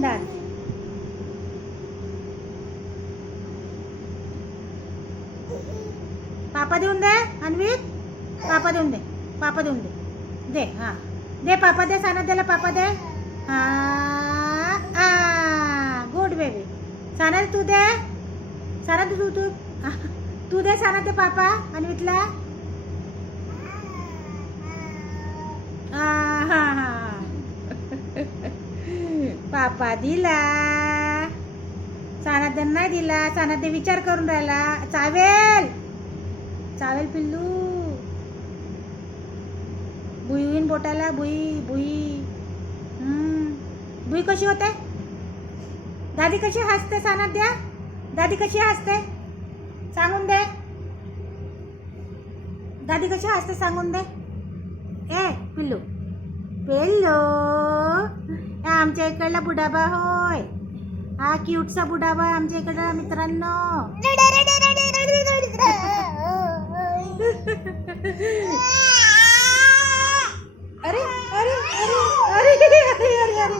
अंदाज. पापा देऊन दे अन्वित. पापा देऊन दे. पापा देऊन दे. दे. हां दे. पापा दे. सानद्याला पापा दे. Good baby. सानद तू दे. सानद तू तू तू दे. सानद दे पापा अन्वितला. पापा दिला. सानद नाही दिला. सानद विचार करून राहिला. चावेल. चावेल पिल्लू. बुई होईन बोटाला. बुई बुई. बुई कशी होते. दादी कशी हसते सानद्या. दादी कशी हसते सांगून दे. दादी कशी हसते सांगून दे. ए पिल्लू. पिल्लू. आमच्या इकडला बुडाबा होय. हा क्यूटचा बुडाबा आमच्या इकडला मित्रांनो. अरे अरे अरे अरे अरे अरे अरे